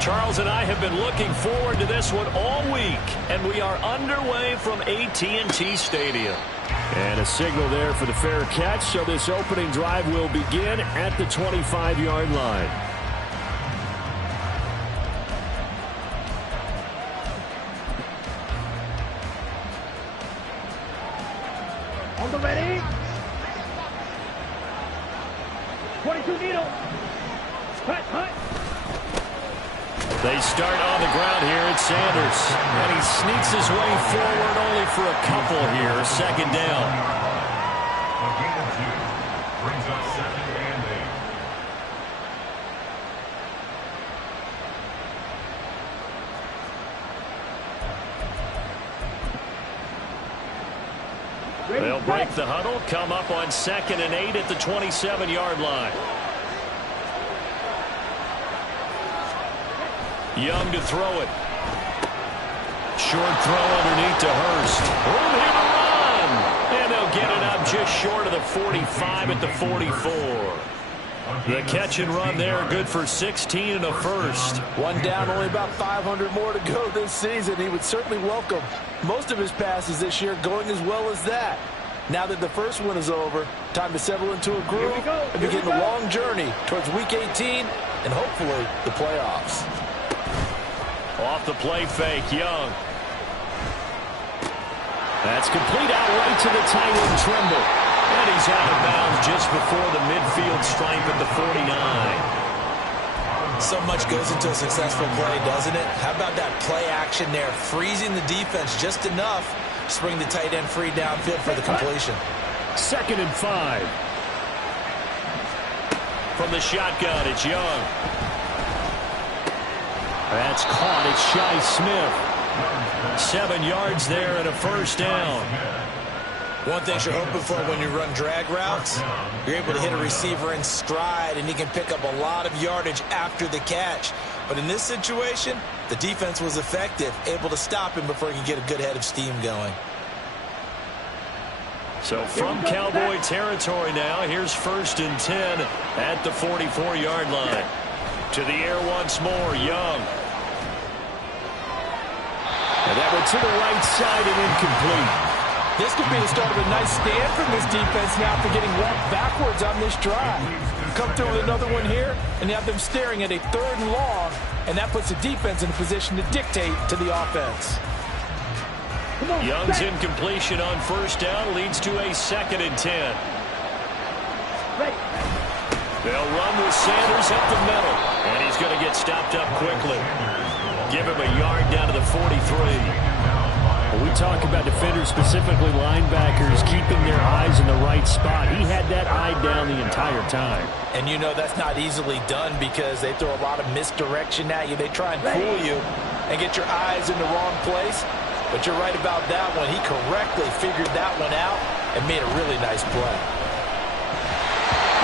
Charles and I have been looking forward to this one all week, and we are underway from AT&T Stadium. And a signal there for the fair catch, so this opening drive will begin at the 25-yard line. On the ready. 22 needle. Hut. They start on the ground here at Sanders. And he sneaks his way forward only for a couple here. Second down. A gain of 2 brings up 2nd and 8. They'll break the huddle, come up on 2nd and 8 at the 27-yard line. Young to throw it. Short throw underneath to Hurst. Room here to run. And they'll get it up just short of the 45 at the 44. The catch and run there, good for 16 and a first. One down, only about 500 more to go this season. He would certainly welcome most of his passes this year going as well as that. Now that the first one is over, time to settle into a groove and begin the long journey towards Week 18 and hopefully the playoffs. Off the play fake, Young. That's complete out right to the tight end, Trimble. And he's out of bounds just before the midfield stripe at the 49. So much goes into a successful play, doesn't it? How about that play action there, freezing the defense just enough to bring the tight end free downfield for the completion. 2nd and 5. From the shotgun, it's Young. That's caught. It's Shi Smith. 7 yards there and a first down. One thing you're hoping for when you run drag routes, you're able to hit a receiver in stride, and he can pick up a lot of yardage after the catch. But in this situation, the defense was effective, able to stop him before he could get a good head of steam going. So from Cowboy territory now, here's 1st and 10 at the 44-yard line. To the air once more, Young. And that went to the right side and incomplete. This could be the start of a nice stand from this defense now for getting walked backwards on this drive. Come through with another one here, and you have them staring at a 3rd and long, and that puts the defense in a position to dictate to the offense. Young's incompletion on 1st down leads to a 2nd and 10. They'll run with Sanders up the middle, and he's going to get stopped up quickly. Give him a yard down to the 43. When we talk about defenders, specifically linebackers, keeping their eyes in the right spot, he had that eye down the entire time. And you know that's not easily done because they throw a lot of misdirection at you. They try and fool you and get your eyes in the wrong place. But you're right about that one. He correctly figured that one out and made a really nice play.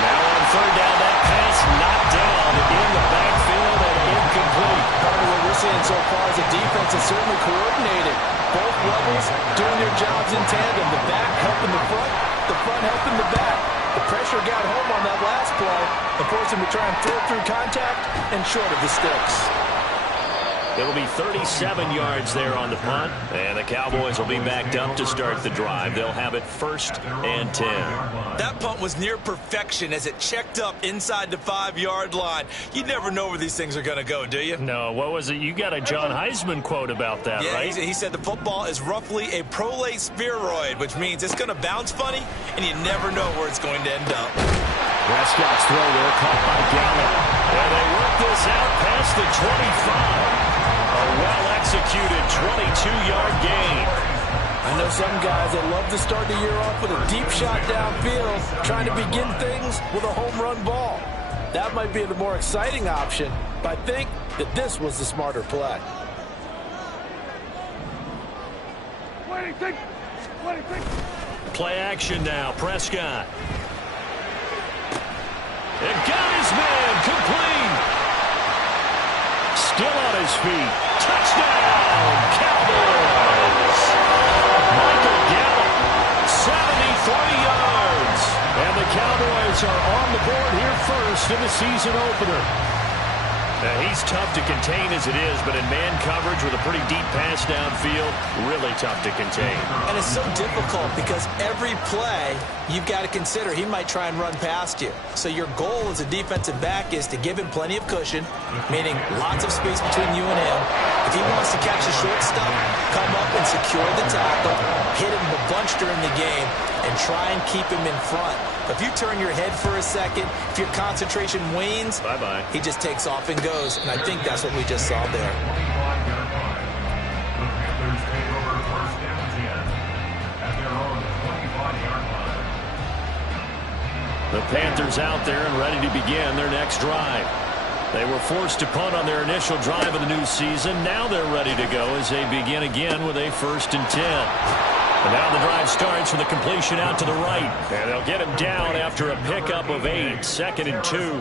Now on 3rd down, that pass knocked down in the backfield and incomplete. Part of what we're seeing so far is the defense is certainly coordinated. Both levels doing their jobs in tandem. The back helping the front helping the back. The pressure got home on that last play and forced him to try and throw through contact and short of the sticks. It'll be 37 yards there on the punt, and the Cowboys will be backed up to start the drive. They'll have it 1st and 10. That punt was near perfection as it checked up inside the 5-yard line. You never know where these things are going to go, do you? No, what was it? You got a John Heisman quote about that, right? Yeah, he said the football is roughly a prolate spheroid, which means it's going to bounce funny, and you never know where it's going to end up. Prescott's throw there caught by Gallup. And they work this out past the 25. A well-executed 22-yard gain. I know some guys that love to start the year off with a deep shot downfield, trying to begin things with a home run ball. That might be the more exciting option, but I think that this was the smarter play. Play action now, Prescott. And got his man, complete. Still on his feet. Touchdown, Cowboys. Michael Gallup, 73 yards. And the Cowboys are on the board here first in the season opener. He's tough to contain as it is, but in man coverage with a pretty deep pass downfield, really tough to contain. And it's so difficult because every play you've got to consider he might try and run past you. So your goal as a defensive back is to give him plenty of cushion, meaning lots of space between you and him. If he wants to catch the short stuff, come up and secure the tackle, hit him a bunch during the game, and try and keep him in front. If you turn your head for a second, if your concentration wanes, bye-bye. He just takes off and goes, and I think that's what we just saw there. The Panthers out there and ready to begin their next drive. They were forced to punt on their initial drive of the new season. Now they're ready to go as they begin again with a 1st and 10. And now the drive starts with a completion out to the right. And they'll get him down after a pickup of 8. 2nd and 2.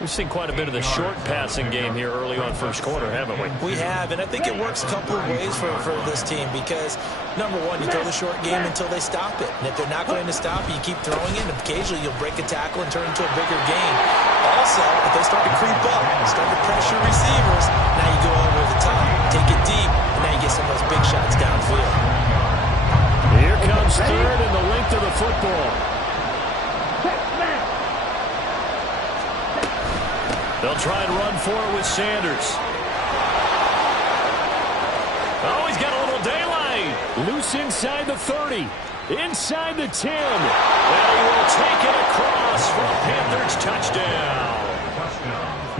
We've seen quite a bit of the short passing game here early on first quarter, haven't we? We have, and I think it works a couple of ways for this team because, number one, you throw the short game until they stop it. And if they're not going to stop it, you keep throwing it, and occasionally you'll break a tackle and turn it into a bigger game. Also, if they start to creep up, start to pressure receivers, now you go over the top, take it deep, and now you get some of those big shots downfield. Here comes 3rd and the length of the football. They'll try and run for it with Sanders. Oh, he's got a little daylight. Loose inside the 30. Inside the 10. And he will take it across for a Panthers touchdown.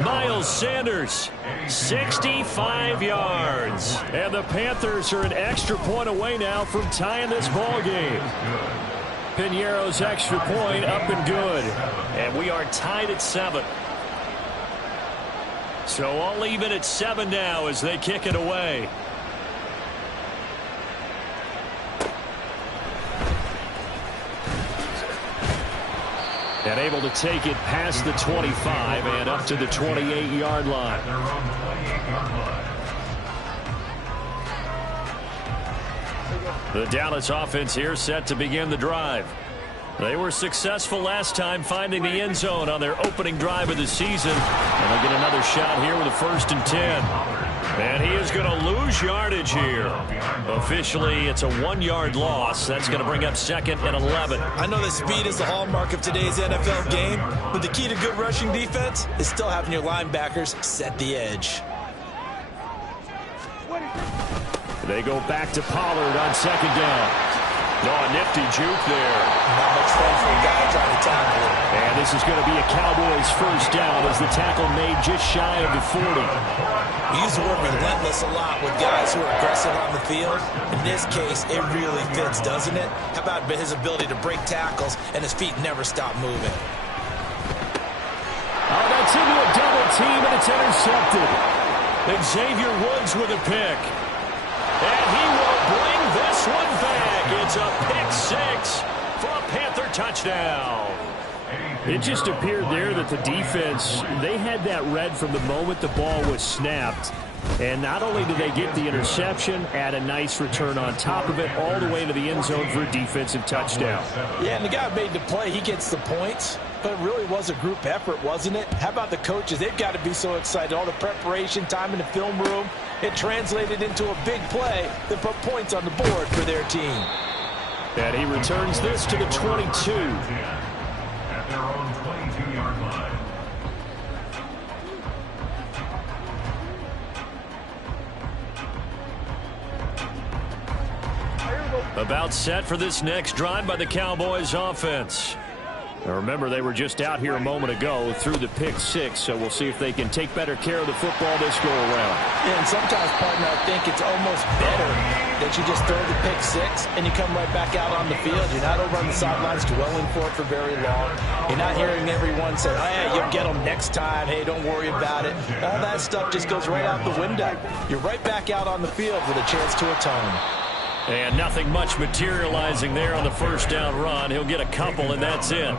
Miles Sanders, 65 yards. And the Panthers are an extra point away now from tying this ball game. Piñeiro's extra point up and good. And we are tied at 7. So all even at 7 now as they kick it away. And able to take it past the 25 and up to the 28-yard line. The Dallas offense here set to begin the drive. They were successful last time finding the end zone on their opening drive of the season. And they'll get another shot here with a 1st and 10. And he is going to lose yardage here. Officially, it's a 1-yard loss. That's going to bring up 2nd and 11. I know that speed is the hallmark of today's NFL game, but the key to good rushing defense is still having your linebackers set the edge. They go back to Pollard on 2nd down. Oh, a nifty juke there. Not much fun for a guy trying to tackle him. And this is going to be a Cowboys 1st down as the tackle made just shy of the 40. We use the word relentless a lot with guys who are aggressive on the field. In this case, it really fits, doesn't it? How about his ability to break tackles and his feet never stop moving? Oh, that's into a double team, and it's intercepted. Xavier Woods with a pick. And he will bring this one back. It's a pick 6 for a Panther touchdown. It just appeared there that the defense, they had that read from the moment the ball was snapped. And not only did they get the interception, add a nice return on top of it, all the way to the end zone for a defensive touchdown. Yeah, and the guy made the play. He gets the points. But it really was a group effort, wasn't it? How about the coaches? They've got to be so excited. All the preparation time in the film room, it translated into a big play that put points on the board for their team. And he returns this to the 22. At their own 22-yard line. About set for this next drive by the Cowboys offense. Now remember, they were just out here a moment ago through the pick 6, so we'll see if they can take better care of the football this go-around. Yeah, and sometimes, partner, I think it's almost better that you just throw the pick 6 and you come right back out on the field. You're not over on the sidelines dwelling for it for very long. You're not hearing everyone say, oh, yeah, you'll get them next time. Hey, don't worry about it. All that stuff just goes right out the window. You're right back out on the field with a chance to atone. And nothing much materializing there on the 1st down run. He'll get a couple, and that's it.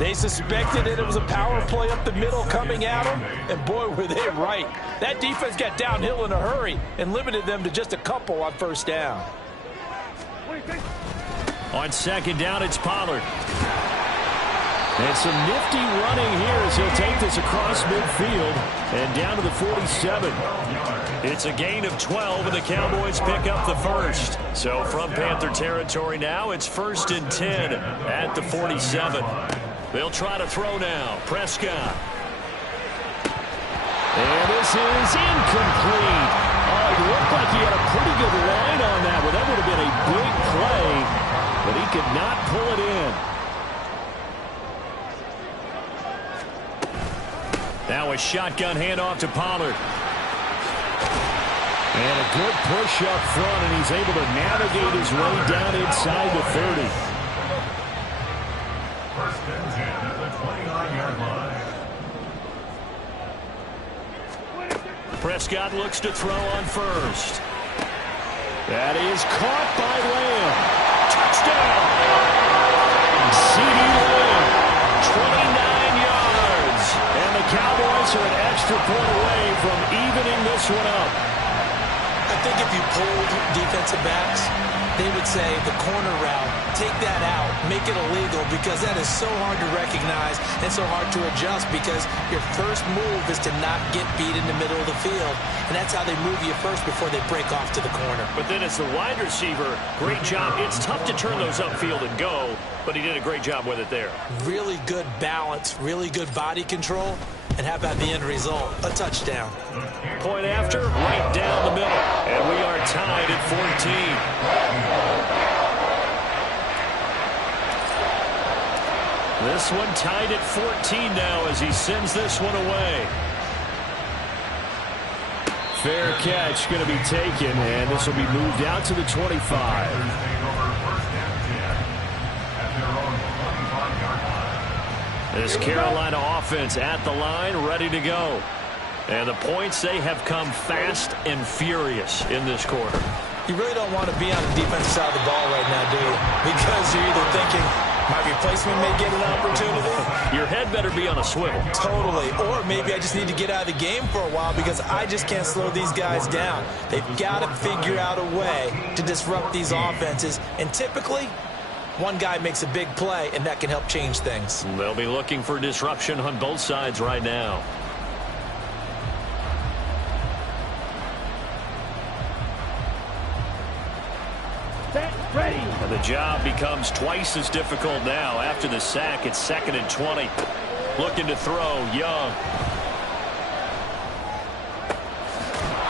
They suspected that it was a power play up the middle coming at them, and boy, were they right. That defense got downhill in a hurry and limited them to just a couple on 1st down. On 2nd down, it's Pollard. And some nifty running here as he'll take this across midfield and down to the 47. It's a gain of 12, and the Cowboys pick up the first. So from Panther territory now, it's 1st and 10 at the 47. They'll try to throw now. Prescott. And this is incomplete. Oh, it looked like he had a pretty good line on that. Well, that would have been a big play, but he could not pull it in. Now a shotgun handoff to Pollard. And a good push up front, and he's able to navigate his way down inside the 30. 1st and 10 at the 29-yard line. Prescott looks to throw on first. That is caught by Lamb. Touchdown! C.D. Lamb, 29 yards. And the Cowboys are an extra point away from evening this one up. I think if you pulled defensive backs, they would say the corner route, take that out, make it illegal, because that is so hard to recognize and so hard to adjust, because your first move is to not get beat in the middle of the field, and that's how they move you first before they break off to the corner. But then as the wide receiver, great job. It's tough to turn those upfield and go, but he did a great job with it there. Really good balance, really good body control, and how about the end result? A touchdown. Point after, right down the middle. And we are tied at 14. This one tied at 14 now as he sends this one away. Fair catch going to be taken, and this will be moved out to the 25. This Carolina offense at the line, ready to go. And the points, they have come fast and furious in this quarter. You really don't want to be on the defensive side of the ball right now, do you? Because you're either thinking, my replacement may get an opportunity. Your head better be on a swivel. Totally. Or maybe I just need to get out of the game for a while because I just can't slow these guys down. They've got to figure out a way to disrupt these offenses. And typically, one guy makes a big play, and that can help change things. They'll be looking for disruption on both sides right now. Set, ready. And the job becomes twice as difficult now. After the sack, it's 2nd and 20. Looking to throw, Young.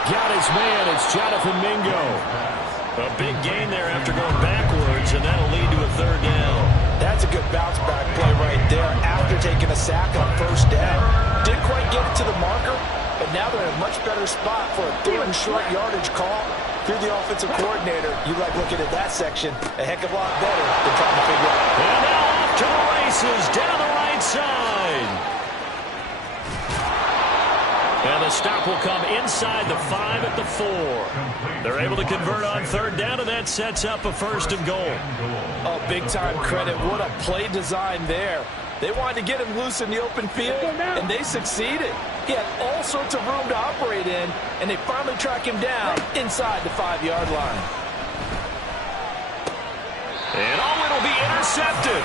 Got his man, it's Jonathan Mingo. A big gain there after going backwards, and that'll lead to a 3rd down. That's a good bounce-back play right there after taking a sack on 1st down. Didn't quite get it to the marker, but now they're in a much better spot for a 3rd and short yardage call. If you're the offensive coordinator, you like looking at that section a heck of a lot better than trying to figure out. And now off to the races, down the right side. And the stop will come inside the 5 at the 4. They're able to convert on 3rd down, and that sets up a 1st and goal. Oh, big-time credit. What a play design there. They wanted to get him loose in the open field, and they succeeded. He had all sorts of room to operate in, and they finally track him down inside the 5-yard line. And oh, it'll be intercepted.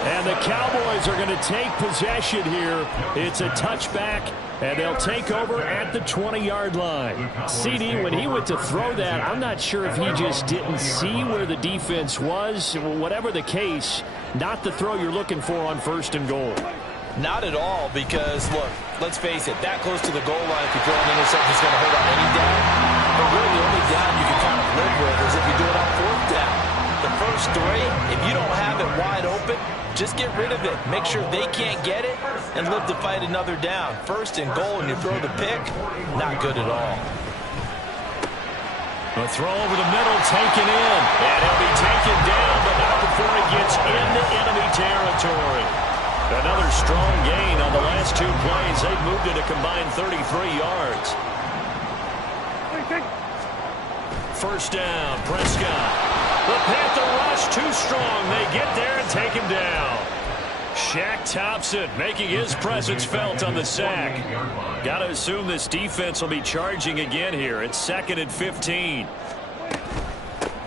And the Cowboys are going to take possession here. It's a touchback, and they'll take over at the 20-yard line. CD, when he went to throw that, I'm not sure if he just didn't see where the defense was. Whatever the case, not the throw you're looking for on 1st and goal. Not at all, because, look, let's face it, that close to the goal line, if you throw an interception, is going to hurt on any down. But really, the only down you can kind of live with is if you do it on 4th down. The first 3, if you don't have it wide open, just get rid of it. Make sure they can't get it and live to fight another down. 1st and goal, and you throw the pick, not good at all. A throw over the middle, taken in. And he'll be taken down, but not before he gets into enemy territory. Another strong gain on the last 2 plays. They've moved it a combined 33 yards. 1st down, Prescott. The Panther rush too strong. They get there and take him down. Shaq Thompson making his presence felt on the sack. Got to assume this defense will be charging again here. It's 2nd and 15.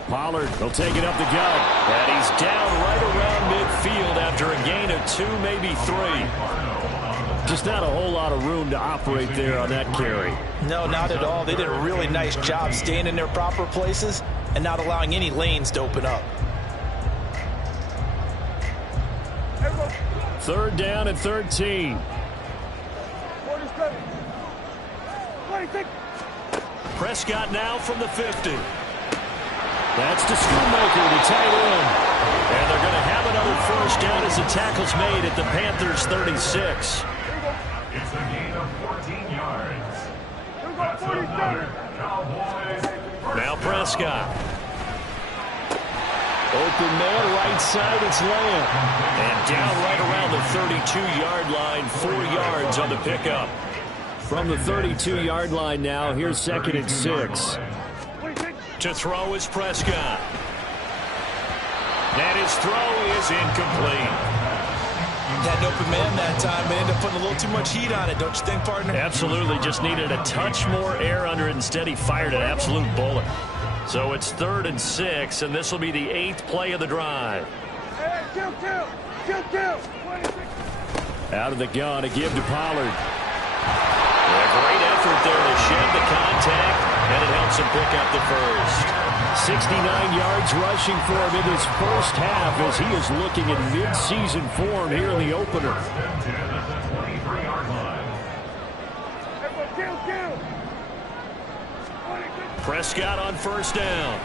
Pollard will take it up the gut. And he's down right around midfield after a gain of 2, maybe 3. just not a whole lot of room to operate there on that carry. No, not at all. They did a really nice job staying in their proper places and not allowing any lanes to open up. 3rd down and 13. Prescott now from the 50. That's to Schoonmaker, the tight end. And they're going to have another 1st down as the tackle's made at the Panthers' 36. It's a gain of 14 yards. That's another Cowboys. Now Prescott. Open man, right side, it's Lamb. And down right around the 32-yard line, 4 yards on the pickup. From the 32-yard line now, here's 2nd and 6. To throw is Prescott. And his throw is incomplete. Had an open man that time, but ended up putting a little too much heat on it, don't you think, partner? Absolutely, just needed a touch more air under it. Instead, he fired an absolute bullet. So it's 3rd and 6, and this will be the 8th play of the drive. Out of the gun, a give to Pollard. A great effort there to shed the contact, and it helps him pick up the 1st. 69 yards rushing for him in his 1st half as he is looking in mid-season form here in the opener. Prescott on 1st down.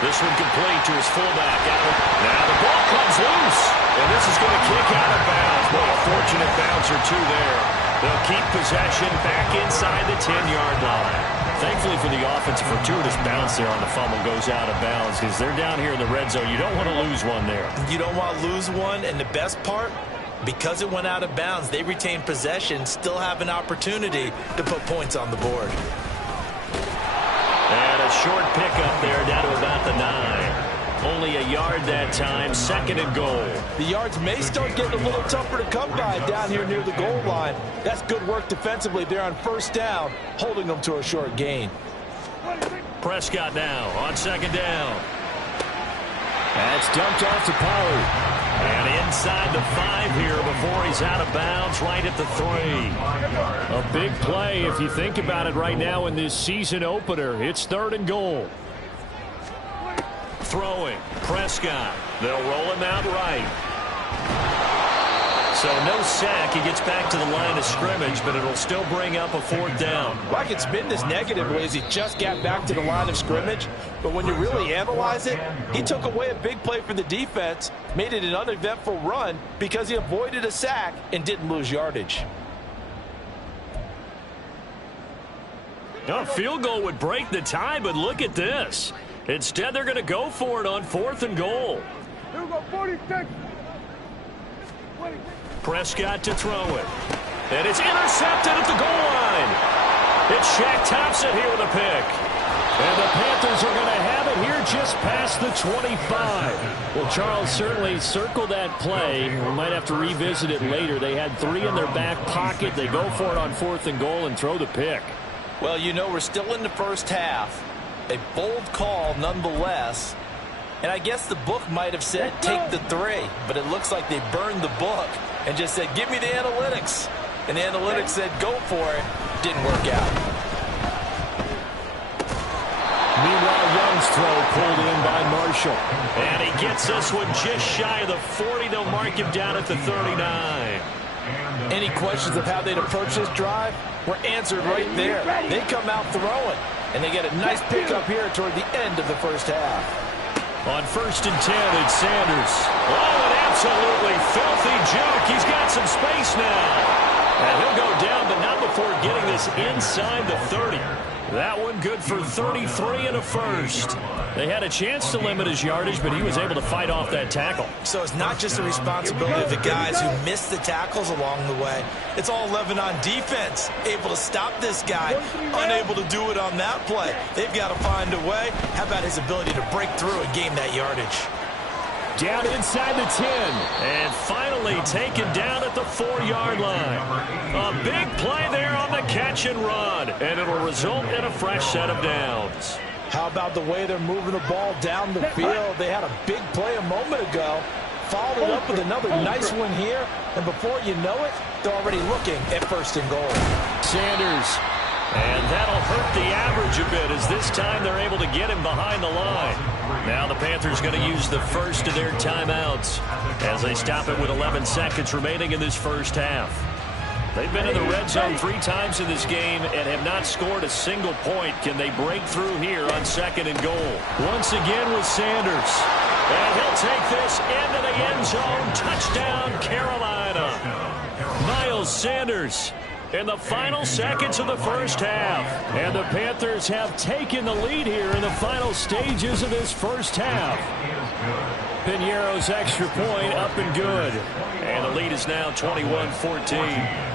This one complete to his fullback. Now the ball comes loose, and this is going to kick out of bounds. What a fortunate bounce or two there. They'll keep possession back inside the 10-yard line. Thankfully for the offense, a fortuitous bounce there on the fumble goes out of bounds because they're down here in the red zone. You don't want to lose one there. You don't want to lose one, and the best part, because it went out of bounds, they retain possession, still have an opportunity to put points on the board. And a short pickup there down to about the 9. Only a yard that time, 2nd and goal. The yards may start getting a little tougher to come by down here near the goal line. That's good work defensively there on 1st down, holding them to a short gain. Prescott now on 2nd down. That's dumped off to Pollard. And inside the 5 here before he's out of bounds right at the 3. A big play if you think about it right now in this season opener. It's 3rd and goal. Throwing, Prescott. They'll roll him out right. So no sack. He gets back to the line of scrimmage, but it'll still bring up a 4th down. Well, I could spin this negatively as he just got back to the line of scrimmage, but when you really analyze it, he took away a big play for the defense, made it an uneventful run because he avoided a sack and didn't lose yardage. A field goal would break the tie, but look at this. Instead, they're going to go for it on 4th and goal. Here we go, 46. Prescott to throw it. And it's intercepted at the goal line. It's Shaq Thompson here with a pick. And the Panthers are going to have it here just past the 25. Well, Charles, certainly circle that play. We might have to revisit it later. They had 3 in their back pocket. They go for it on 4th and goal and throw the pick. Well, you know, we're still in the 1st half. A bold call nonetheless. And I guess the book might have said take the 3, but it looks like they burned the book and just said give me the analytics. And the analytics said go for it. Didn't work out. Meanwhile, Young's throw pulled in by Marshall. And he gets this one just shy of the 40. They'll mark him down at the 39. Any questions of how they'd approach this drive were answered right there. They come out throwing, and they get a nice pickup here toward the end of the 1st half. On 1st and 10, it's Sanders. Oh, an absolutely filthy juke. He's got some space now. And he'll go down, but not before getting this inside the 30. That one good for 33 and a 1st. They had a chance to limit his yardage, but he was able to fight off that tackle. So it's not just the responsibility of the guys who missed the tackles along the way. It's all 11 on defense. Able to stop this guy, unable to do it on that play. They've got to find a way. How about his ability to break through and gain that yardage? Down inside the 10. And finally taken down at the 4-yard line. A big play there on the catch and run. And it'll result in a fresh set of downs. How about the way they're moving the ball down the field? They had a big play a moment ago. followed up with another nice one here, and before you know it, they're already looking at 1st and goal. Sanders. And that'll hurt the average a bit as this time they're able to get him behind the line. Now the Panthers going to use the first of their timeouts as they stop it with 11 seconds remaining in this first half. They've been in the red zone 3 times in this game and have not scored a single point. Can they break through here on 2nd and goal? Once again with Sanders. And he'll take this into the end zone. Touchdown, Carolina. Miles Sanders in the final seconds of the first half. And the Panthers have taken the lead here in the final stages of this first half. Piñeiro's extra point up and good. And the lead is now 21-14.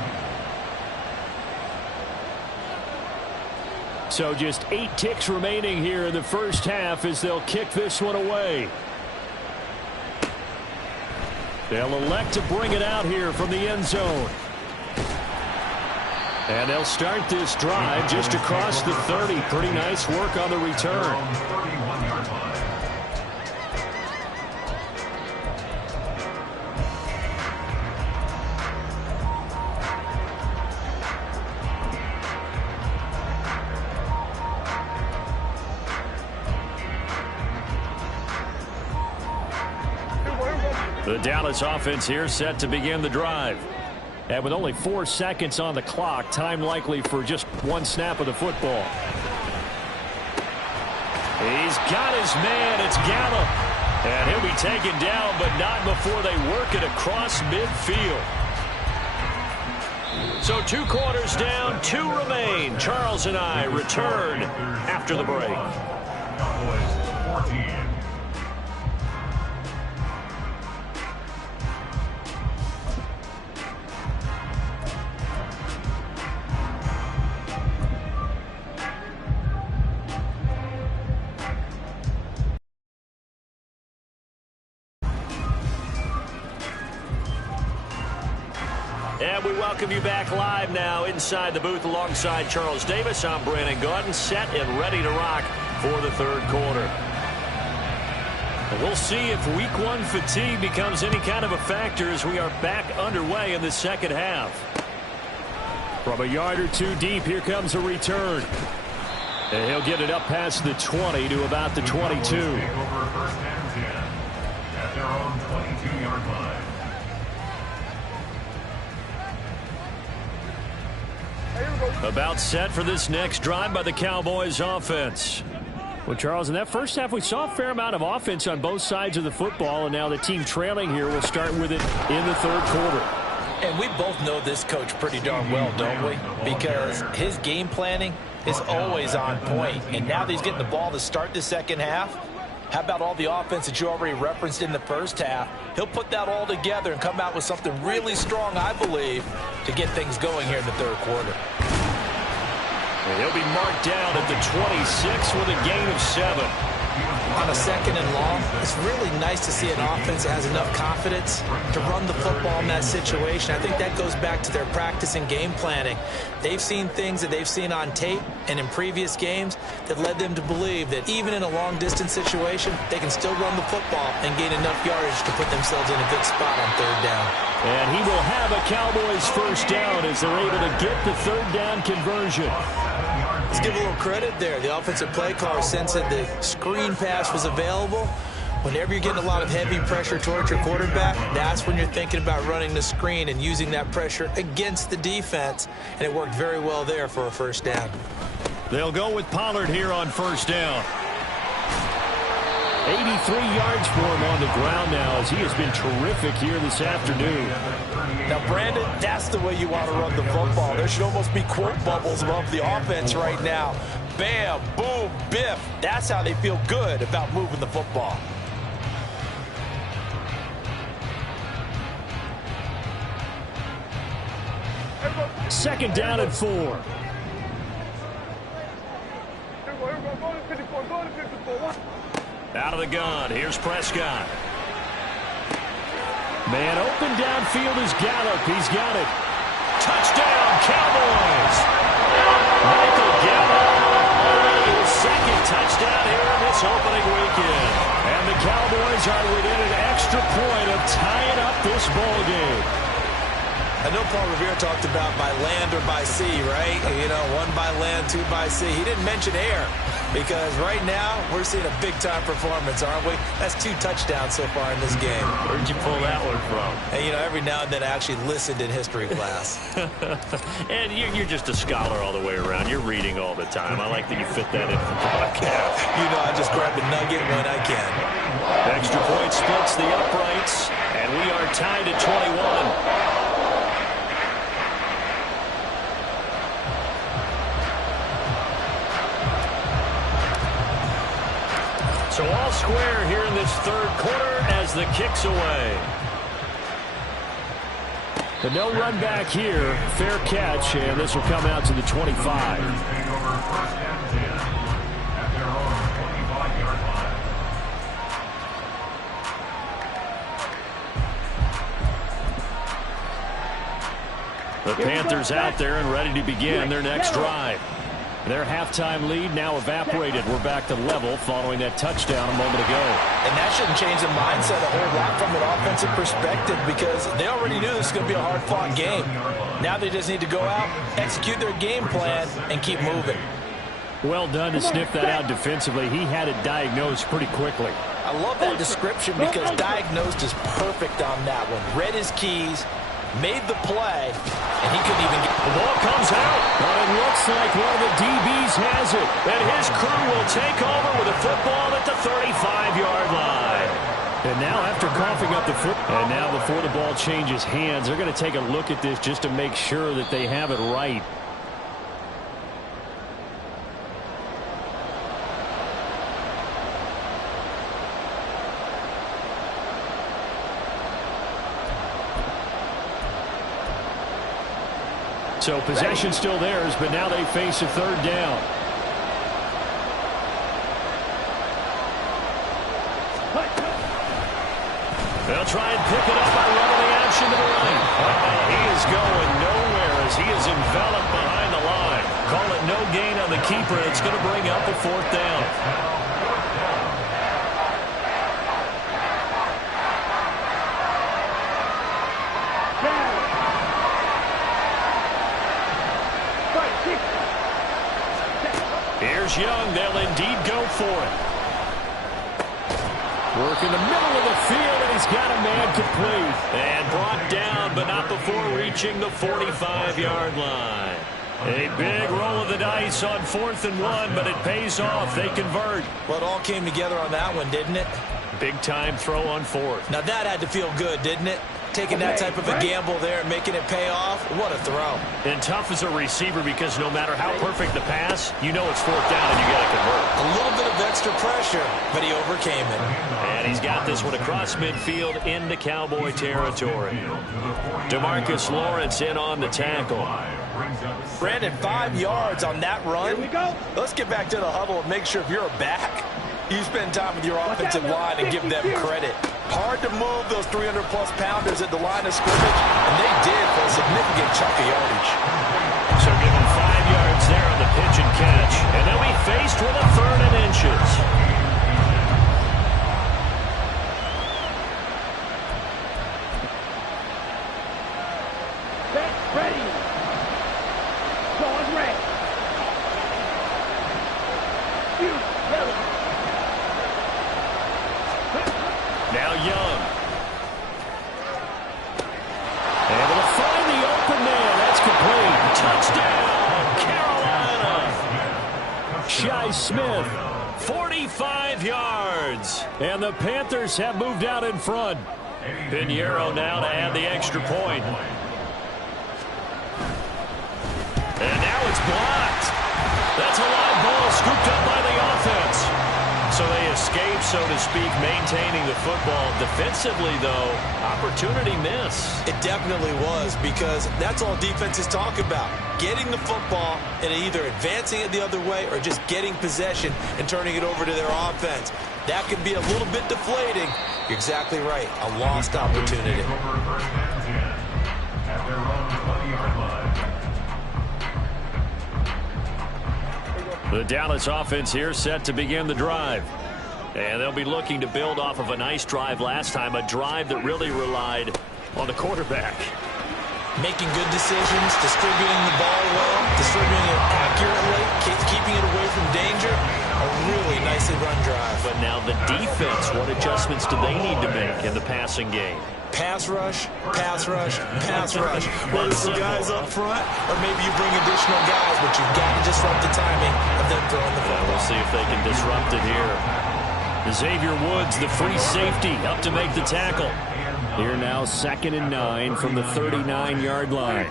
So just 8 ticks remaining here in the first half as they'll kick this one away. They'll elect to bring it out here from the end zone. And they'll start this drive just across the 30. Pretty nice work on the return. The Dallas offense here set to begin the drive. And with only 4 seconds on the clock, time likely for just 1 snap of the football. He's got his man. It's Gallup. And he'll be taken down, but not before they work it across midfield. So 2 quarters down, 2 remain. Charles and I return after the break. Cowboys 14. And we welcome you back live now inside the booth alongside Charles Davis. I'm Brandon Gaudin, set and ready to rock for the 3rd quarter. And we'll see if week 1 fatigue becomes any kind of a factor as we are back underway in the 2nd half. From a yard or 2 deep, here comes a return. And he'll get it up past the 20 to about the 22. Take over 1st and 10 at their own 22-yard line. About set for this next drive by the Cowboys offense. Well, Charles, in that first half, we saw a fair amount of offense on both sides of the football, and now the team trailing here will start with it in the 3rd quarter. And we both know this coach pretty darn well, don't we? Because his game planning is always on point. And now that he's getting the ball to start the 2nd half, how about all the offense that you already referenced in the first half? He'll put that all together and come out with something really strong, I believe, to get things going here in the 3rd quarter. And he'll be marked down at the 26 with a gain of 7. On a 2nd and long, it's really nice to see an offense that has enough confidence to run the football in that situation. I think that goes back to their practice and game planning. They've seen things that they've seen on tape and in previous games that led them to believe that even in a long-distance situation, they can still run the football and gain enough yardage to put themselves in a good spot on 3rd down. And he will have a Cowboys 1st down as they're able to get the 3rd down conversion. Let's give a little credit there. The offensive play caller sensed that the screen pass was available. Whenever you're getting a lot of heavy pressure towards your quarterback, that's when you're thinking about running the screen and using that pressure against the defense. And it worked very well there for a 1st down. They'll go with Pollard here on 1st down. 83 yards for him on the ground now as he has been terrific here this afternoon. Now, Brandon, that's the way you want to run the football. There should almost be quote bubbles above the offense right now. Bam, boom, biff. That's how they feel good about moving the football. Second down and 4. Out of the gun. Here's Prescott. Man open downfield is Gallup. He's got it. Touchdown, Cowboys. Michael Gallup already his 2nd touchdown here in this this opening weekend. And the Cowboys are within an extra point of tying up this ball game. I know Paul Revere talked about by land or by sea, right? You know, one by land, two by sea. He didn't mention air because right now we're seeing a big-time performance, aren't we? That's 2 touchdowns so far in this game. Where'd you pull that one from? And, you know, every now and then I actually listened in history class. And you're just a scholar all the way around. You're reading all the time. I like that you fit that in for the podcast. You know, I just grab a nugget when I can. Extra point splits the uprights, and we are tied at 21. So all square here in this third quarter as the kick's away. But no run back here. Fair catch, and this will come out to the 25. The Panthers out there and ready to begin their next drive. Their halftime lead now evaporated. We're back to level following that touchdown a moment ago. And that shouldn't change the mindset a whole lot from an offensive perspective because they already knew this was going to be a hard-fought game. Now they just need to go out, execute their game plan, and keep moving. Well done to sniff that out defensively. He had it diagnosed pretty quickly. I love that description because diagnosed is perfect on that one. Read his keys, made the play, and he couldn't even get... The ball comes out, but it looks like one of the DBs has it. And his crew will take over with a football at the 35-yard line. And now after coughing up the foot, and now before the ball changes hands, they're going to take a look at this just to make sure that they have it right. So possession still theirs, but now they face a third down. They'll try and pick it up by running the action to the right. He is going nowhere as he is enveloped behind the line. Call it no gain on the keeper. It's going to bring up a 4th down. Here's Young. They'll indeed go for it. Work in the middle of the field, and he's got a man complete. And brought down, but not before reaching the 45-yard line. A big roll of the dice on 4th and 1, but it pays off. They convert. Well, it all came together on that one, didn't it? Big-time throw on 4th. Now that had to feel good, didn't it? Taking that type of a gamble there and making it pay off. What a throw. And tough as a receiver because no matter how perfect the pass, you know it's 4th down and you got to convert. A little bit of extra pressure, but he overcame it. And he's got this one across midfield into Cowboy territory. DeMarcus Lawrence in on the tackle. Brandon, 5 yards on that run. Here we go. Let's get back to the huddle and make sure if you're a back, you spend time with your offensive line and give them credit. Hard to move those 300-plus pounders at the line of scrimmage, and they did for a significant chunk of yardage. So give him 5 yards there on the pitch and catch, and they'll be faced with a 3rd and inches. Ready. Going red. Yellow. Now Young. Able to find the open man. That's complete. Touchdown, Carolina. Shi Smith, 45 yards. And the Panthers have moved out in front. Pinheiro now to add the extra point. And now it's blocked. That's a live ball scooped up by the offense. So they escape, so to speak, maintaining the football. Defensively, though, opportunity miss. It definitely was because that's all defenses talk about. Getting the football and either advancing it the other way or just getting possession and turning it over to their offense. That could be a little bit deflating. You're exactly right. A lost opportunity. The Dallas offense here set to begin the drive. And they'll be looking to build off of a nice drive last time, a drive that really relied on the quarterback. Making good decisions, distributing the ball well, distributing it accurately, keeping it away from danger. A really nicely run drive. But now the defense, what adjustments do they need to make in the passing game? Pass rush, pass rush, pass rush. Whether it's the guys up front or maybe you bring additional guys, but you've got to disrupt the timing of them throwing the football. We'll see if they can disrupt it here. Xavier Woods, the free safety, up to make the tackle. Here now, 2nd and 9 from the 39-yard line.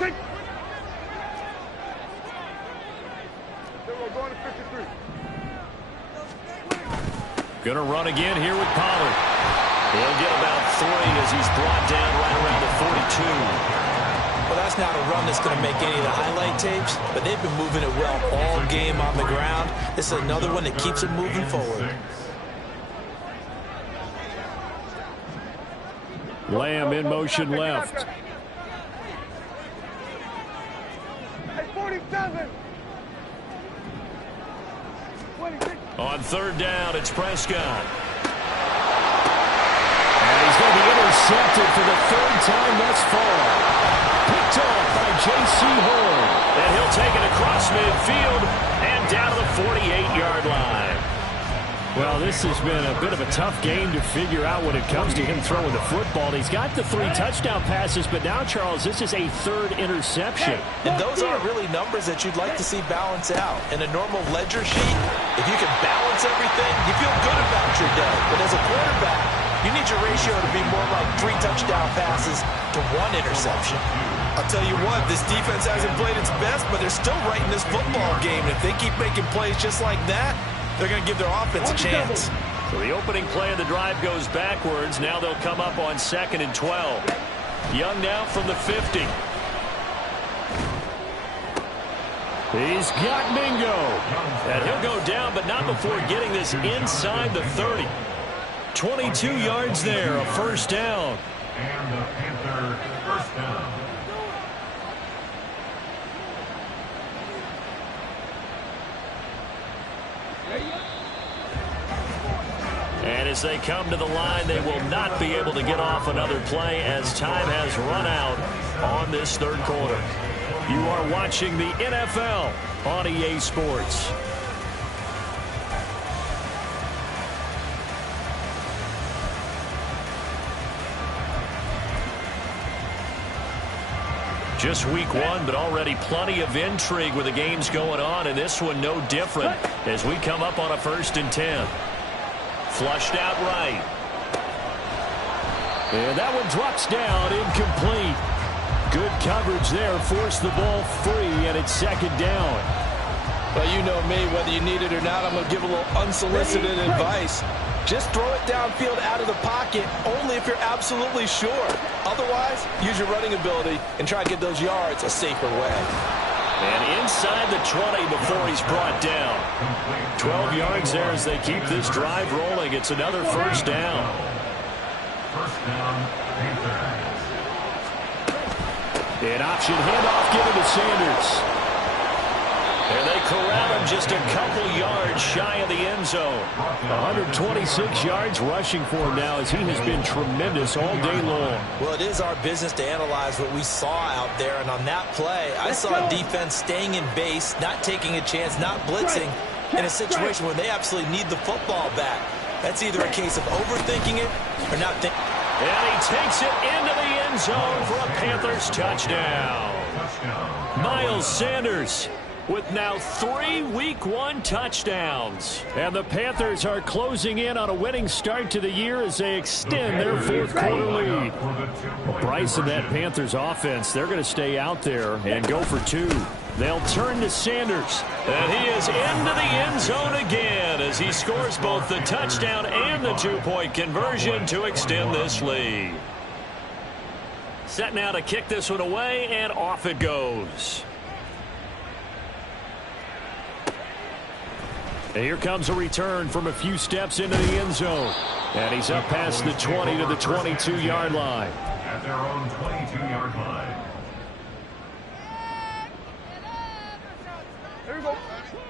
Going to run again here with Pollard. He'll get about 3 as he's brought down right around the 42. Well, that's not a run that's going to make any of the highlight tapes, but they've been moving it well all game on the ground. This is another one that keeps them moving forward. Lamb in motion left. Hey, 47. On 3rd down, it's Prescott. And he's going to be intercepted for the 3rd time thus far. Picked off by J.C. Horn. And he'll take it across midfield and down to the 48-yard line. Well, this has been a bit of a tough game to figure out when it comes to him throwing the football. He's got the 3 touchdown passes, but now, Charles, this is a 3rd interception. And those aren't really numbers that you'd like to see balance out. In a normal ledger sheet, if you can balance everything, you feel good about your day. But as a quarterback, you need your ratio to be more like 3 touchdown passes to 1 interception. I'll tell you what, this defense hasn't played its best, but they're still right in this football game. If they keep making plays just like that, they're going to give their offense a chance. So the opening play of the drive goes backwards. Now they'll come up on 2nd and 12. Young now from the 50. He's got Mingo. And he'll go down, but not before getting this inside the 30. 22 yards there, a 1st down. And the Panther 1st down. And as they come to the line, they will not be able to get off another play as time has run out on this 3rd quarter. You are watching the NFL on EA Sports. Just week 1, but already plenty of intrigue with the games going on, and this one no different as we come up on a 1st and 10. Flushed out right. And that one drops down, incomplete. Good coverage there, forced the ball free, and it's 2nd down. Well, you know me, whether you need it or not, I'm going to give a little unsolicited advice. Just throw it downfield out of the pocket, only if you're absolutely sure. Otherwise, use your running ability and try to get those yards a safer way. And inside the 20 before he's brought down. 12 yards there as they keep this drive rolling. It's another 1st down. 1st down, Panthers. An option handoff given to Sanders. And they corral him just a couple yards shy of the end zone. 126 yards rushing for him now as he has been tremendous all day long. Well, it is our business to analyze what we saw out there, and on that play, I saw a defense staying in base, not taking a chance, not blitzing, in a situation where they absolutely need the football back. That's either a case of overthinking it or not thinking. And he takes it into the end zone for a Panthers touchdown. Miles Sanders with now 3 Week 1 touchdowns. And the Panthers are closing in on a winning start to the year as they extend their 4th quarter lead. Well, Bryce and that Panthers offense, they're going to stay out there and go for 2. They'll turn to Sanders. And he is into the end zone again as he scores both the touchdown and the 2-point conversion to extend this lead. Set now to kick this one away, and off it goes. And here comes a return from a few steps into the end zone. And he's up past the 20 to the 22-yard line. At their own 22-yard line.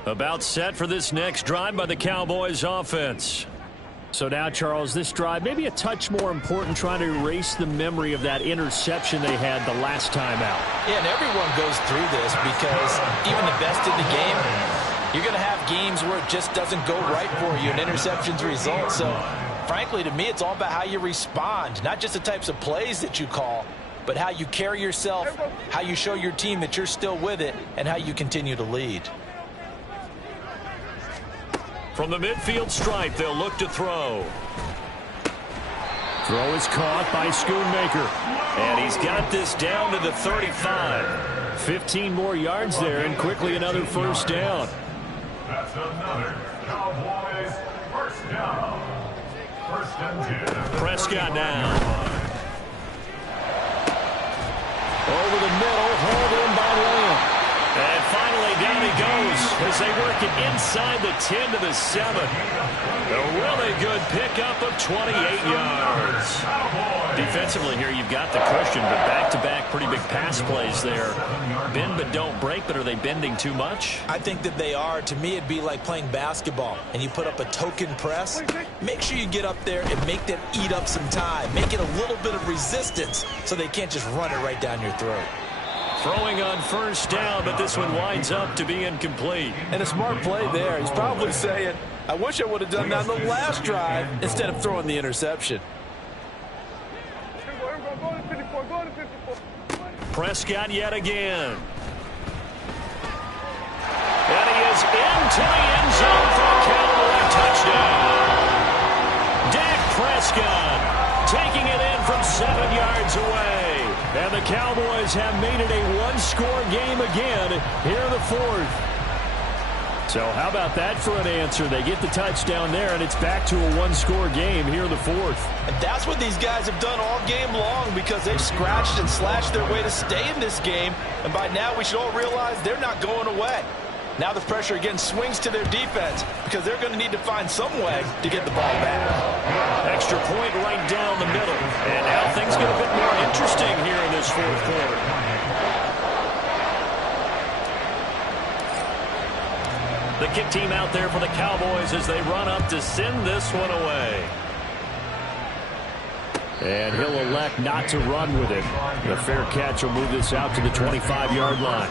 About set for this next drive by the Cowboys offense. So now, Charles, this drive maybe a touch more important, trying to erase the memory of that interception they had the last time out. Yeah, and everyone goes through this because even the best in the game, you're going to have games where it just doesn't go right for you, and interceptions result. So, frankly, to me, it's all about how you respond, not just the types of plays that you call, but how you carry yourself, how you show your team that you're still with it, and how you continue to lead. From the midfield stripe, they'll look to throw. Throw is caught by Schoonmaker. And he's got this down to the 35. 15 more yards there, and quickly another first down. That's another Cowboys first down. First and 10. Prescott now. Over the middle, hauled in by Lamb. And finally, down he goes as they work it inside the 10 to the 7. A really good pickup of 28 yards. Defensively here, you've got the cushion, but back-to-back pretty big pass plays there. Bend but don't break, but are they bending too much? I think that they are. To me, it'd be like playing basketball, and you put up a token press. Make sure you get up there and make them eat up some time. Make it a little bit of resistance so they can't just run it right down your throat. Throwing on first down, but this one winds up to be incomplete. And a smart play there. He's probably saying, I wish I would have done that on the last drive instead of throwing the interception. Prescott yet again. And he is into the end zone for a Cowboy touchdown. Dak Prescott taking it in from 7 yards away. And the Cowboys have made it a one-score game again here in the fourth. So how about that for an answer? They get the touchdown there, and it's back to a one-score game here in the fourth. And that's what these guys have done all game long because they've scratched and slashed their way to stay in this game. And by now we should all realize they're not going away. Now the pressure again swings to their defense because they're going to need to find some way to get the ball back. Extra point right down the middle. And now things get a bit more interesting here in this fourth quarter. The kick team out there for the Cowboys as they run up to send this one away. And he'll elect not to run with it. The fair catch will move this out to the 25-yard line.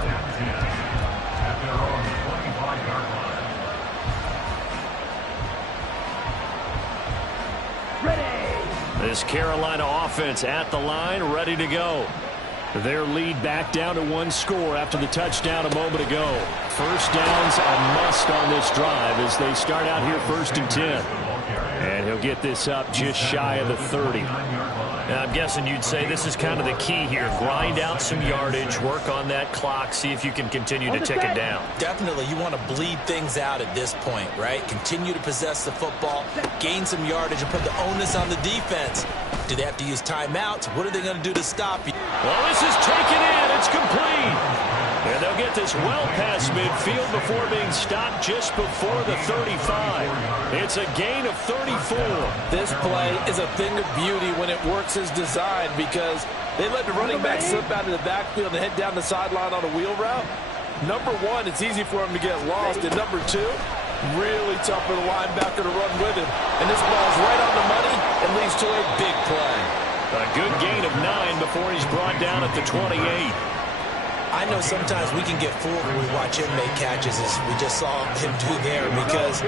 This Carolina offense at the line, ready to go. Their lead back down to one score after the touchdown a moment ago. First down's a must on this drive as they start out here first and 10. And he'll get this up just shy of the 30. Now, I'm guessing you'd say this is kind of the key here. Grind out some yardage, work on that clock, see if you can continue to tick it down. Definitely, you want to bleed things out at this point, right? Continue to possess the football, gain some yardage, and put the onus on the defense. Do they have to use timeouts? What are they going to do to stop you? Well, this is taken in. It's complete. And they'll get this well past midfield before being stopped just before the 35. It's a gain of 34. This play is a thing of beauty when it works as designed because they let the running back slip out of the backfield and head down the sideline on a wheel route. Number one, it's easy for him to get lost. And number two, really tough for the linebacker to run with him. And this ball's right on the money and leads to a big play. A good gain of 9 before he's brought down at the 28. I know sometimes we can get fooled when we watch him make catches, as we just saw him do there, because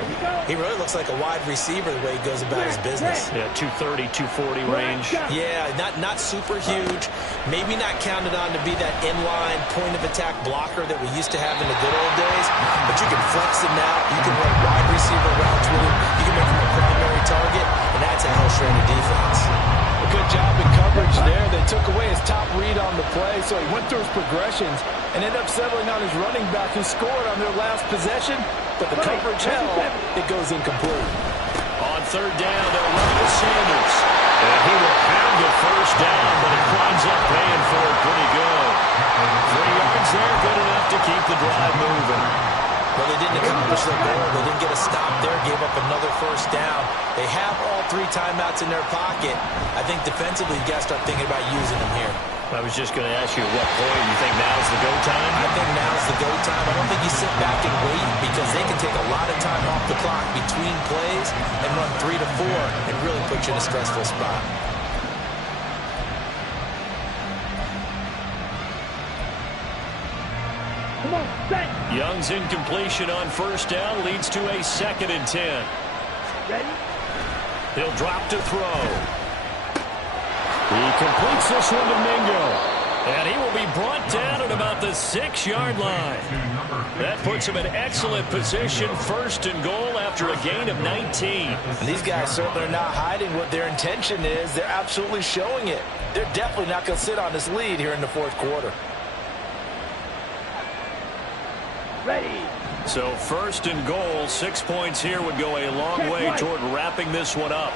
he really looks like a wide receiver the way he goes about his business. Yeah, 230, 240 range. Yeah, not super huge. Maybe not counted on to be that inline point-of-attack blocker that we used to have in the good old days, but you can flex him out. You can run wide receiver routes with him. You can make him a primary target, and that's a hell-shredded defense. A good job in coverage there. They took away his top read on the play, so he went through his progressions and ended up settling on his running back who scored on their last possession, but the coverage held, it goes incomplete. On third down, they'll run with Sanders. And he will have the first down, but he climbs up paying for it pretty good. 3 yards there, good enough to keep the drive moving. Well, they didn't accomplish their goal. They didn't get a stop there, gave up another first down. They have all 3 timeouts in their pocket. I think defensively, you got to start thinking about using them here. I was just going to ask you at what point you think now's the go time? I think now's the go time. I don't think you sit back and wait because they can take a lot of time off the clock between plays and run 3 to 4 and really put you in a stressful spot. Come on, set. Young's incompletion on first down leads to a 2nd and 10. Ready? He'll drop to throw. He completes this one to Mingo. And he will be brought down at about the 6-yard line. That puts him in excellent position, 1st and goal after a gain of 19. And these guys certainly are not hiding what their intention is. They're absolutely showing it. They're definitely not going to sit on this lead here in the 4th quarter. Ready. So 1st and goal, 6 points here would go a long way toward wrapping this one up.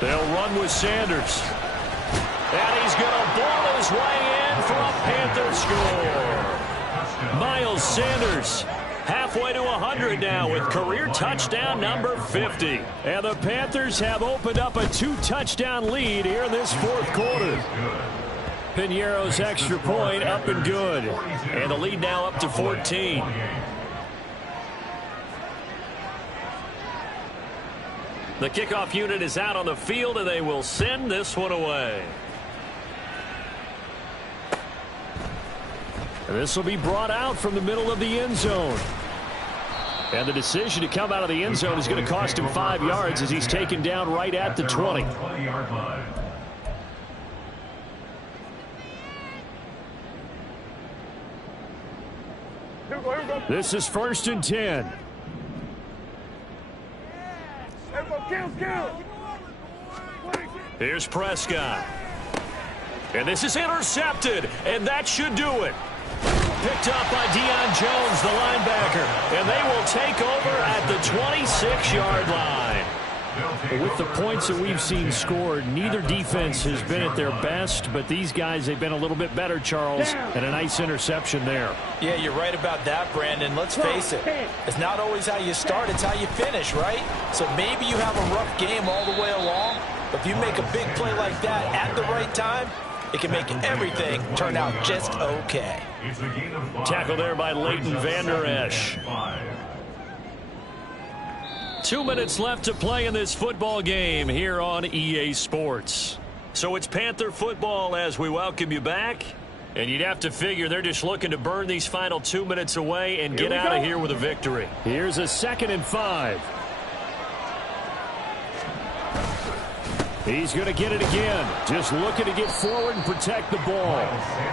They'll run with Sanders. And he's going to ball his way in for a Panther score. Miles Sanders halfway to 100 now with career touchdown number 50. And the Panthers have opened up a 2-touchdown lead here in this 4th quarter. Piñeiro's extra point up and good. And the lead now up to 14. The kickoff unit is out on the field, and they will send this one away. This will be brought out from the middle of the end zone. And the decision to come out of the end zone is going to cost him 5 yards as he's taken down right at the 20. This is 1st and 10. Here's Prescott. And this is intercepted, and that should do it. Picked up by Deion Jones, the linebacker. And they will take over at the 26-yard line. With the points that we've seen scored, neither defense has been at their best, but these guys, they've been a little bit better, Charles, and a nice interception there. Yeah, you're right about that, Brandon. Let's face it. It's not always how you start, it's how you finish, right? So maybe you have a rough game all the way along, but if you make a big play like that at the right time, it can make everything turn out just okay. Tackle there by Leighton Vander Esch. 2 minutes left to play in this football game here on EA Sports. So it's Panther football as we welcome you back. And you'd have to figure they're just looking to burn these final 2 minutes away and get out of here with a victory. Here's a 2nd and 5. He's going to get it again. Just looking to get forward and protect the ball.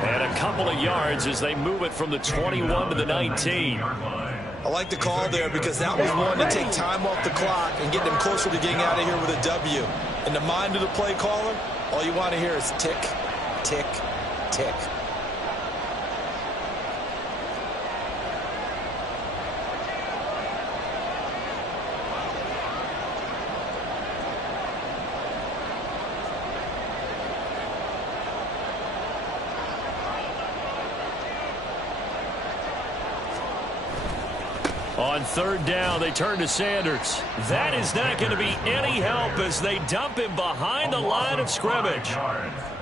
And a couple of yards as they move it from the 21 to the 19. I like the call there because that was one to take time off the clock and get them closer to getting out of here with a W. In the mind of the play caller, all you want to hear is tick, tick, tick. On 3rd down, they turn to Sanders. That is not going to be any help as they dump him behind the line of scrimmage.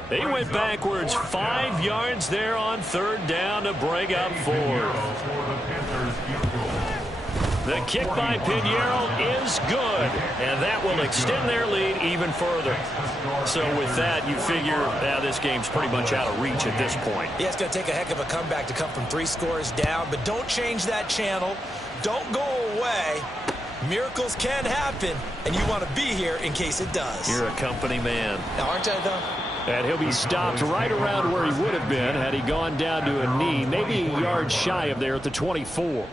They went backwards 5 yards there on 3rd down to bring up 4th. The kick by Piñeiro is good, and that will extend their lead even further. So with that, you figure this game's pretty much out of reach at this point. Yeah, it's going to take a heck of a comeback to come from 3 scores down, but don't change that channel. Don't go away. Miracles can happen, and you want to be here in case it does. You're a company man. Aren't I, though? And he'll be stopped right around where he would have been had he gone down to a knee, maybe a yard shy of there at the 24.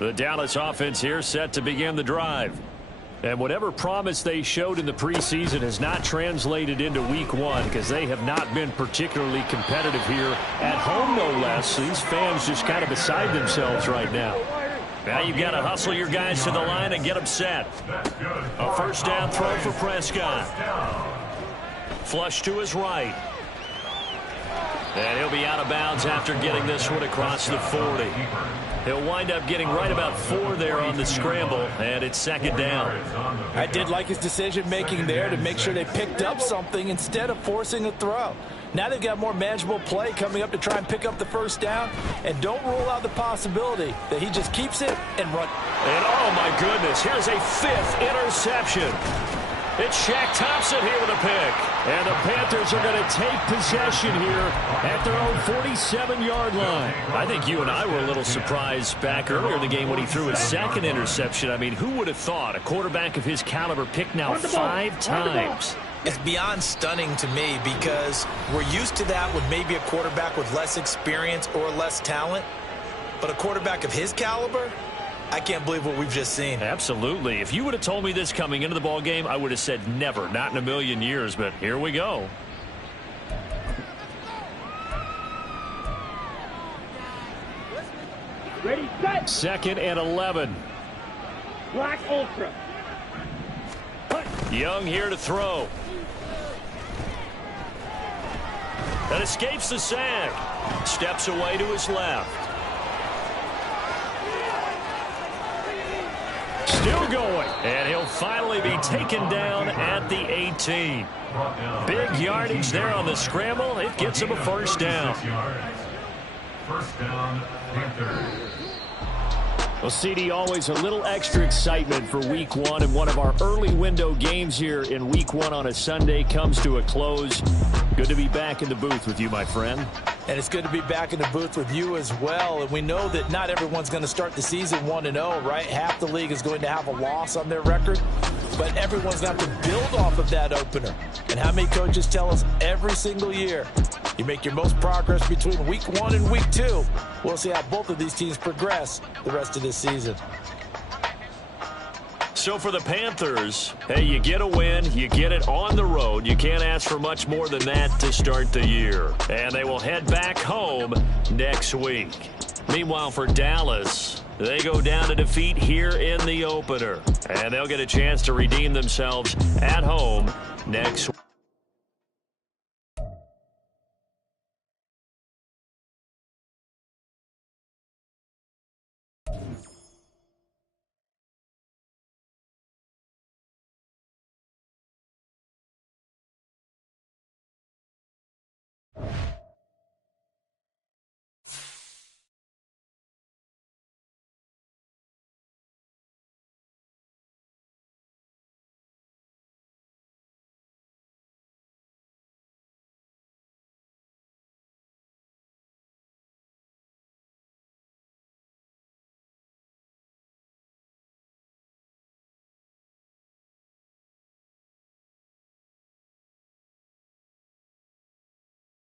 The Dallas offense here set to begin the drive. And whatever promise they showed in the preseason has not translated into week 1 because they have not been particularly competitive here at home, no less. These fans just kind of beside themselves right now. Now you've got to hustle your guys to the line and get them set. A 1st down throw for Prescott. Flush to his right. And he'll be out of bounds after getting this one across the 40. He'll wind up getting right about 4 there on the scramble, and it's second down. I did like his decision-making there to make sure they picked up something instead of forcing a throw. Now they've got more manageable play coming up to try and pick up the first down, and don't rule out the possibility that he just keeps it and runs. And, oh, my goodness, here's a 5th interception. It's Shaq Thompson here with a pick. And the Panthers are going to take possession here at their own 47-yard line. I think you and I were a little surprised back earlier in the game when he threw his second interception. I mean, who would have thought a quarterback of his caliber picked now 5 times? It's beyond stunning to me because we're used to that with maybe a quarterback with less experience or less talent. But a quarterback of his caliber, I can't believe what we've just seen. Absolutely. If you would have told me this coming into the ball game, I would have said never, not in a million years. But here we go. Ready, set. 2nd and 11. Black Ultra. Young here to throw. That escapes the sack. Steps away to his left. Still going. And he'll finally be taken down at the 18. Big yardage there on the scramble. It gets him a first down. First down, Panthers. Well, CD, always a little extra excitement for Week 1, and one of our early window games here in Week 1 on a Sunday comes to a close. Good to be back in the booth with you, my friend. And it's good to be back in the booth with you as well. And we know that not everyone's going to start the season 1-0, right? Half the league is going to have a loss on their record. But everyone's got to build off of that opener. And how many coaches tell us every single year, you make your most progress between Week 1 and Week 2. We'll see how both of these teams progress the rest of this season. So for the Panthers, hey, you get a win, you get it on the road. You can't ask for much more than that to start the year. And they will head back home next week. Meanwhile, for Dallas, they go down to defeat here in the opener. And they'll get a chance to redeem themselves at home next